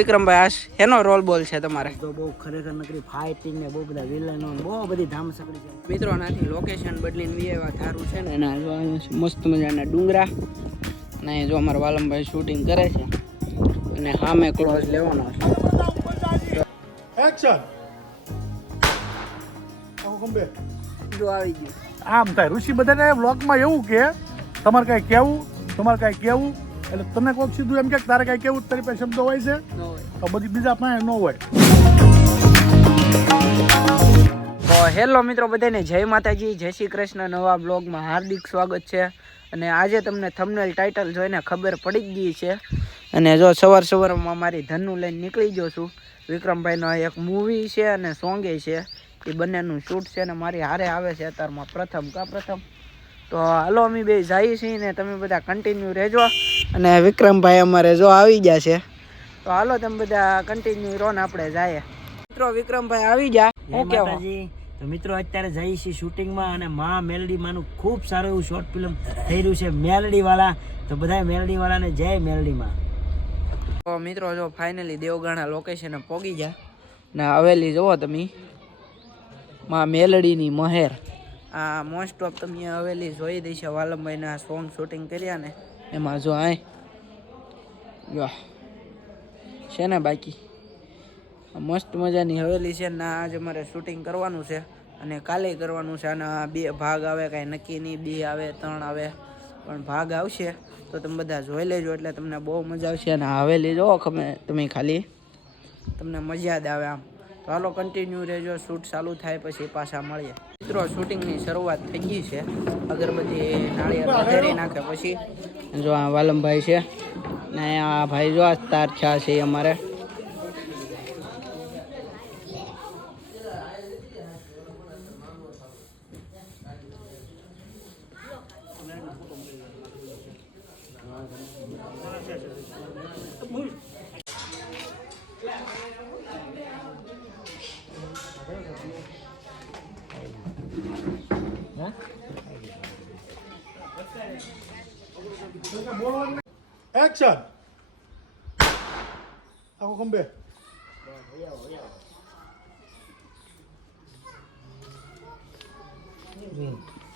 વિક્રમભાઈ આશ એનો રોલ બોલ છે તમારે? તો બહુ ખરેખર નકરી ફાઇટિંગ ને બહુ બધા વિલનો બહુ બધી ધામસકડી છે. મિત્રો નાથી લોકેશન બદલીને વી આવ્યા થારું છે ને? એના જો મસ્ત મજાના ડુંગરા. અને જો અમારા વાલમભાઈ શૂટિંગ કરે છે. અને સામે ક્લોઝ લેવાનો છે. એક્શન જો આવી ગયું. આમ થાય. ઋષિ બધાને વ્લોગમાં એવું કે તમારે કાંઈ કહેવું તમારે કાંઈ કહેવું. એટલે તને કોક સીધું એમ કે તારે કાંઈ કહેવું તારી પાસે શબ્દો હોય છે? બધી બીજા પાસે ન હોય. હેલો મિત્રો, બધાને જય માતાજી, જય શ્રી કૃષ્ણ. નવા બ્લોગમાં હાર્દિક સ્વાગત છે. અને આજે તમને થમનેલ ટાઇટલ જોઈને ખબર પડી ગઈ છે. અને જો સવાર સવારમાં મારી ધનનું લઈને નીકળી ગયો છું. વિક્રમભાઈનો એક મૂવી છે અને સોંગે છે. એ બંનેનું શૂટ છે અને મારી હારે આવે છે અત્યારમાં પ્રથમ કા પ્રથમ. તો હાલો અમે બે જઈએ છીએ ને તમે બધા કન્ટિન્યુ રહેજો. અને વિક્રમભાઈ અમારે જો આવી ગયા છે. તો હાલો તમે બધા કન્ટિન્યુ રોન આપણે જાય મિત્રો વિક્રમભાઈ આવી જય હું કેવાજી તો મિત્રો અત્યારે જઈએ છીએ શૂટિંગમાં અને મા મેલડી માનું ખૂબ સારું એવું શોર્ટ ફિલ્મ થઈ રહ્યું છે મેલડીવાળા તો બધા મેલડી વાળાને જય મેલડીમાં. તો મિત્રો જો ફાઇનલી દેવગાણા લોકેશને પોગી ગયા. ને હવેલી જુઓ તમે. મા મેલડીની મહેર. આ મોસ્ટ ઓફ તમે હવેલી જોઈ દઈશ. વાલમભાઈના સોંગ શૂટિંગ કર્યા ને. એમાં જો આ જો છે ને બાકી? મસ્ત મજાની હવેલી છે ને આજ અમારે શૂટિંગ કરવાનું છે અને કાલે કરવાનું છે આના બે ભાગ આવે, કાંઈ નક્કી નહીં, બે આવે, ત્રણ આવે, પણ ભાગ આવશે. તો તમે બધા જોઈ લેજો એટલે તમને બહુ મજા આવશે અને હવેલી જો ખમે તમે ખાલી. તમને મજા જ આવે આમ. તો હાલો કન્ટિન્યુ રહેજો શૂટ ચાલુ થાય પછી પાછા મળીએ. મિત્રો શૂટિંગની શરૂઆત થઈ ગઈ છે. અગરબત્તી, નાળિયેર નાખે પછી. જો આ વાલમભાઈ છે. ને આ ભાઈ જો તાર ખ્યા છે અમારે. એક્શન આખો ખંભે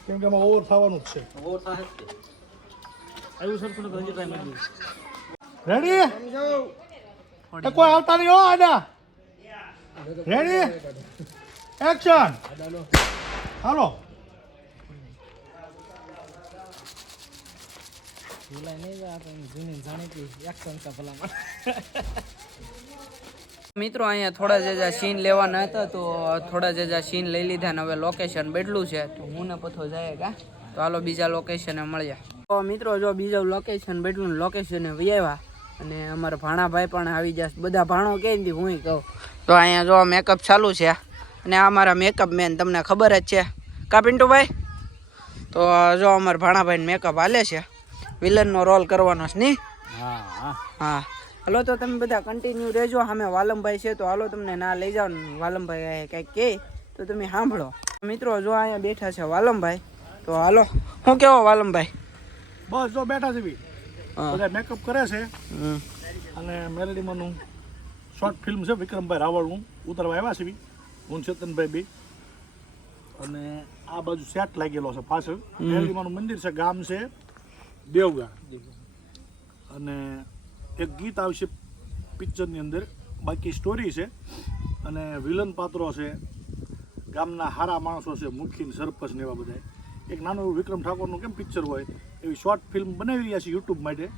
કેમ કે આમાં ઓવર થવાનું જ છે રેડી એ કોઈ આવતા નહીં હો આડા રેડી એક્શન હાલો મિત્રો, અહીંયા થોડા જેજા સીન લેવાના હતા, તો થોડા જેજા સીન લઈ લીધા ને હવે લોકેશન બેઠલું છે. તો હું ને પથો જાય કા? તો હાલો બીજા લોકેશને મળ્યા તો મિત્રો, જો બીજું લોકેશન બેઠલું લોકેશને આવ્યા. અને અમારા ભાણાભાઈ પણ આવી જશે બધા ભાણો કે હું કહું. તો અહીંયા જો મેકઅપ ચાલુ છે. અને આ મારા મેકઅપ મેન તમને ખબર જ છે. કા પિન્ટુભાઈ? તો જો અમારા ભાણાભાઈને મેકઅપ હાલે છે. વિલનનો રોલ કરવાનો છે નહીં? હા હા. હા. હાલો તો તમે બધા કન્ટિન્યુ રહેજો. સામે વાલમભાઈ છે તો હાલો તમને ના લઈ જાઓ વાલમભાઈ કંઈક કહે તો તમે સાંભળો. મિત્રો જો અહીંયા બેઠા છે વાલમભાઈ તો હાલો. હું કેવો વાલમભાઈ? બસ જો બેઠા છે બી. બધા મેકઅપ કરે છે. અને મેલડીમાંનું શોર્ટ ફિલ્મ છે વિક્રમભાઈ રાવળનું. ઉતરવા આવ્યા છે બી હું ચેતનભાઈ બી. અને આ બાજુ સેટ લાગેલો છે પાછળ. મેલડીમાંનું મંદિર છે ગામ છે. દેવગા અને એક ગીત આવશે પિક્ચરની અંદર. બાકી સ્ટોરી છે. અને વિલન પાત્રો છે. ગામના હારા માણસો છે. મુખી ને સરપંચ ને એવા બધા એક નાનું એવું વિક્રમ ઠાકોરનું કેમ પિક્ચર હોય? એવી શોર્ટ ફિલ્મ બનાવી રહ્યા છે યુટ્યુબ માટે.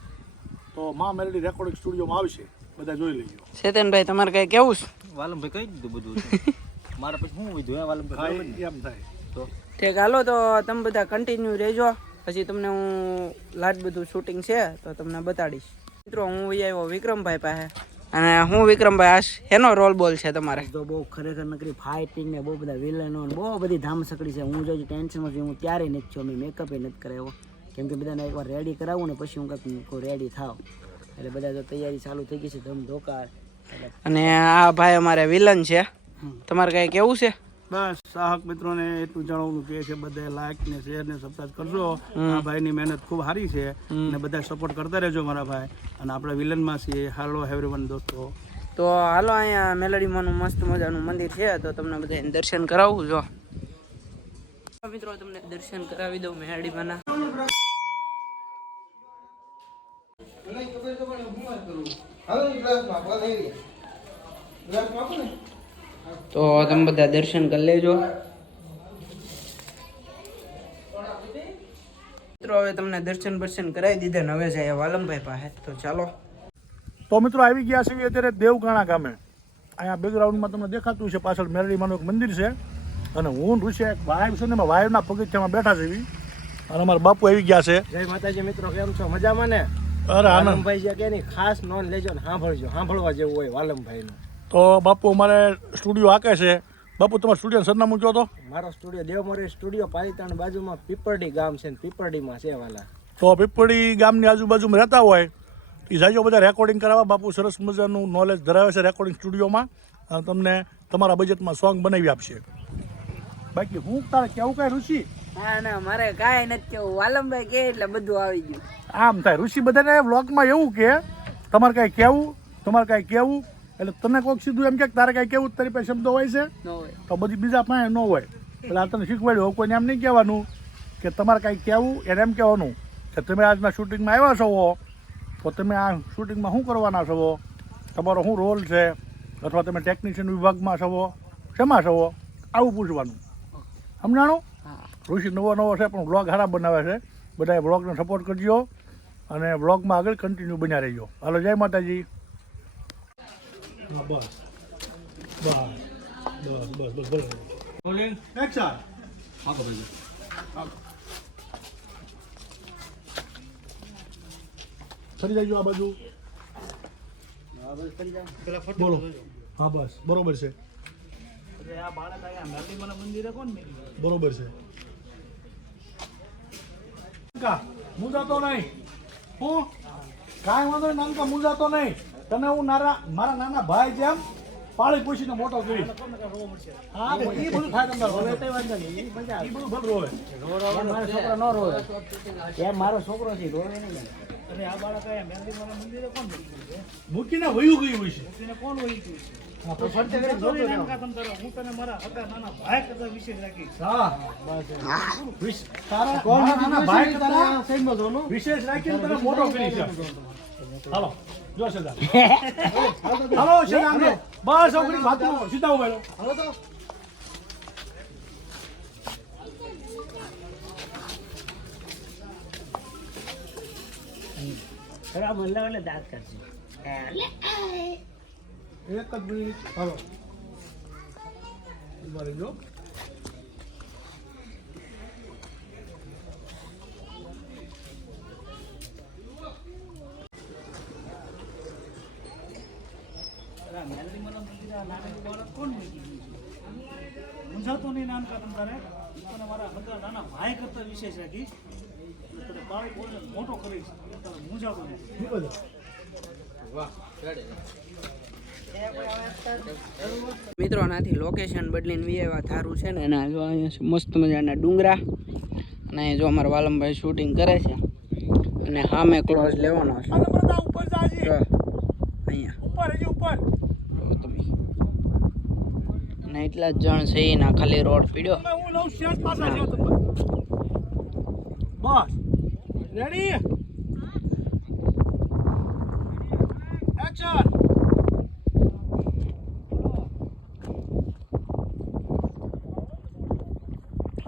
તો મા મેલડી રેકોર્ડિંગ સ્ટુડિયોમાં આવશે. બધા જોઈ લેજો. ચેતનભાઈ તમારે કઈ કેવું છે? વાલમભાઈ કહી દીધું બધું મારે પછી શું વિધું હા, વાલમભાઈ? એમ થાય. તો? ઠીક હાલો તો તમે બધા કન્ટિન્યુ રહેજો. પછી તમને હું લાટ બધું શૂટિંગ છે તો તમને બતાડીશ. મિત્રો હું આવ્યો વિક્રમભાઈ પાસે. અને હું વિક્રમભાઈ આશ એનો રોલ બોલ છે તમારે? તો બહુ ખરેખર નકરી ફાઇટિંગ ને બહુ બધા વિલનો બહુ બધી ધામસકડી છે. હું જો ટેન્શનમાં છું હું ત્યારે નથી છું મેં મેકઅપ નથી કરાવ્યો. કેમ કે બધાને એકવાર રેડી કરાવું ને પછી હું કંઈક રેડી થાવ. એટલે બધા તો તૈયારી ચાલુ થઈ ગઈ છે ધમ ધોકા અને આ ભાઈ અમારે વિલન છે. તમારે કઈ કેવું છે? બસ સાહક મિત્રોને એટલું જણાવવાનું કે છે બધા લાઈક ને શેર ને સબસ્ક્રાઇબ કરજો. આ ભાઈની મહેનત ખૂબ સારી છે અને બધા સપોર્ટ કરતા રહેજો મારા ભાઈ. અને આપણે વિલનમાં છીએ. હાલો એવરીવન દોસ્તો. તો હાલો અહીંયા મેલડીમાંનું મસ્ત મજાનું મંદિર છે તો તમને બધા દર્શન કરાવું જો. મિત્રો તમને દર્શન કરાવી દઉં મેલડીમાંના. તો તમે બધા દર્શન કરી લેજો. મિત્રો હવે તમને દર્શન બર્શન કરાવી દીધા ને હવે જાય વાલમભાઈ પાસે. તો ચાલો. તો મિત્રો આવી ગયા છે અત્યારે દેવગાણા ગામે. અહીંયા બેકગ્રાઉન્ડમાં તમને દેખાતું છે પાછળ મેરડીમાંનું એક મંદિર છે. અને હું ઋષિ એક છે ને એમાં પગથિયામાં બેઠા છે અને અમારા બાપુ આવી ગયા છે. જય માતાજી મિત્રો કેમ છો? મજામાં ને? અરે આનંદભાઈ છે જે કે ખાસ નોંધ લેજો ને સાંભળજો. સાંભળવા જેવું હોય વાલમભાઈનું. તો બાપુ અમારે સ્ટુડિયો આકે છે. બાપુ તમારું સ્ટુડિયો સરનામું કહો તો? મારો સ્ટુડિયો દેવમોરી સ્ટુડિયો પાલિતાણ બાજુમાં પીપરડી ગામ છે ને પીપરડીમાં છે વાલા. તો પીપળી ગામની આજુબાજુમાં રહેતા હોય એ જાજો બધા રેકોર્ડિંગ કરાવવા. બાપુ સરસ મજાનું નોલેજ ધરાવે છે રેકોર્ડિંગ સ્ટુડિયોમાં અને તમને તમારા બજેટમાં સોંગ બનાવી આપશે. બાકી હું તારે કેવું કાંઈ ઋષિ? ના ના મારે કાંઈ નથી કેવું. વાલમભાઈ કે એટલે બધું આવી ગયું. આમ થાય. ઋષિ બધાને વ્લોગમાં એવું કે તમારે કાંઈ કહેવું તમારે કાંઈ કહેવું એટલે તને કોઈક સીધું એમ કે તારે કાંઈ કહેવું તારી પાસે શબ્દો હોય છે? તો બધી બીજા પાસે ન હોય. એટલે આ તને શીખવાડ્યું. કોઈને એમ નહીં કહેવાનું કે તમારે કાંઈ કહેવું એને એમ કહેવાનું કે તમે આજના શૂટિંગમાં આવ્યા છો તો તમે આ શૂટિંગમાં શું કરવાના છો? તમારો શું રોલ છે? અથવા તમે ટેકનિશિયન વિભાગમાં છો? શેમાં છો? આવું પૂછવાનું. સમજાણું? ઋષિ નવો નવો છે પણ બ્લોગ સારા બનાવે છે. બધાએ બ્લોગને સપોર્ટ કરજો અને બ્લોગમાં આગળ કન્ટિન્યુ બન્યા રહેજો. હાલો જય માતાજી. બસ. બસ બસ બસ બસ બોલો. એક્શન ફરી જજો આ બાજુ. બોલો. હા બસ. બરોબર છે. બરોબર છે. હું જતો નહીં. હું? કાંઈ વાંધો નહીં નાનકા જતો નહીં. તને હું નારા મારા નાના ભાઈ જેમ પાળી પૂછીને મોટો કરી. હા એ ઈ બધું થાય તમારે એ બધું ભલ રોવે. મારો છોકરો ન રોવે. એમ મારો છોકરો છે રોવે નહીં મૂકીને વયું ગયું હોય છે. મૂકીને કોણ વયું ગયું છે? વિશેષ રાખીને મોટો કરી છે. હાલો. જો. સરદાર હાલો સરદાર. બસ છોકરી વાતમાં સીધા ઊભા રહો. ખરા મલ્લા એટલે દાંત કાઢશે એક જ મિનિટ. હાલો. ઊભા રહેજો મૂંઝાતો નહીં નાનકા તમ તારે તને મારા બધા નાના ભાઈ કરતા વિશેષ રાખી તને બાળી મોટો કરીશ તારે મૂંઝાતો નહીં નીકળો મિત્રો આનાથી લોકેશન બદલીને વી આવ્યા થારું છે ને એના જો અહીંયા મસ્ત મજાના ડુંગરા અને અહીંયા જો અમારા વાલમભાઈ શૂટિંગ કરે છે અને સામે ક્લોઝ લેવાનો છે. અહીંયા. ઉપર ઉપર. અને એટલા જ જણ છે એના ખાલી રોડ પીડ્યો. બસ. રેડી એક્શન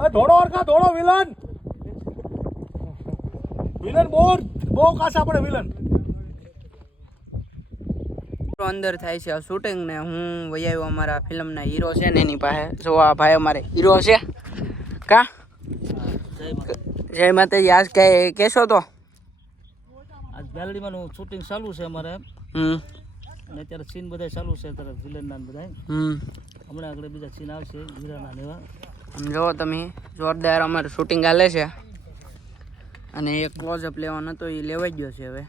ધોળો અરકા ધોળો વિલન! વિલન બહુ બહુ કાસા પડે વિલન. અંદર થાય છે આ શૂટિંગ ને હું વહી આવ્યો અમારા ફિલ્મના હીરો છે ને એની પાસે. જો આ ભાઈ અમારે હીરો છે. કા? જય માતાજી. આજ કઈ કહેશો તો? આજ બેલડીમાંનું શૂટિંગ ચાલુ છે અમારે. હમ. અને અત્યારે સીન બધા ચાલુ છે અત્યારે વિલનના બધા હમ. હમણાં આગળ બીજા સીન આવશે હીરાના ને એવા. સમજો તમે જોરદાર અમારે શૂટિંગ હાલે છે. અને એક ક્લોઝઅપ લેવાનો તો એ લેવાઈ ગયો છે હવે.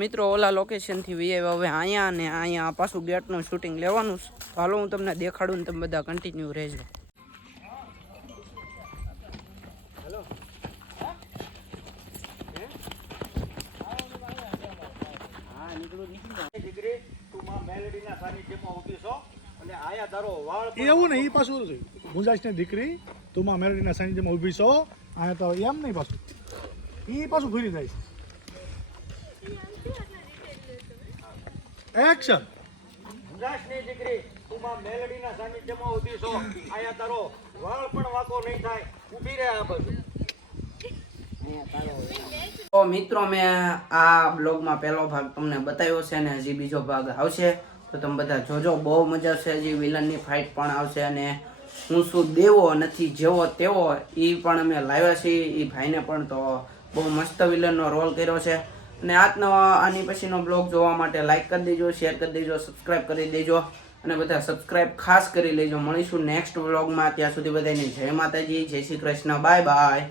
મિત્રો, ઓલા લોકેશનથી વી હવે અહીંયા અને અહીંયા પાછું ગેટનું શૂટિંગ લેવાનું છે. તો હાલો હું તમને દેખાડું ને તમે બધા કન્ટિન્યુ રહેજો. એવું નહીં પાછું ગુંજાશની દીકરી, તું માં મેલડીના સાનિધ્યમાં ઊભી છો. અહીંયા તો એમ નહીં પાછું. એ પાછું ફરી જાય છે. એક્શન ઉદાસની દીકરી તું માં મેલડીના સાનિધ્યમાં ઊભી છો. આયા તારો વાળ પણ વાકો નહીં થાય. ઊભી રહે આ બાજુ. તો મિત્રો મેં આ બ્લોગમાં પહેલો ભાગ તમને બતાવ્યો છે અને હજી બીજો ભાગ આવશે. તો તમે બધા જોજો બહુ મજા આવશે. હજી વિલનની ફાઇટ પણ આવશે અને હું શું દેવો નથી જેવો તેવો એ પણ અમે લાવ્યા છીએ. એ ભાઈને પણ તો બહુ મસ્ત વિલનનો રોલ કર્યો છે. અને આજનો આની પછીનો બ્લોગ જોવા માટે લાઇક કરી દેજો શેર કરી દેજો સબસ્ક્રાઈબ કરી દેજો અને બધા સબસ્ક્રાઇબ ખાસ કરી લેજો. મળીશું નેક્સ્ટ વ્લોગમાં ત્યાં સુધી બધાને જય માતાજી, જય શ્રી કૃષ્ણ. Bye bye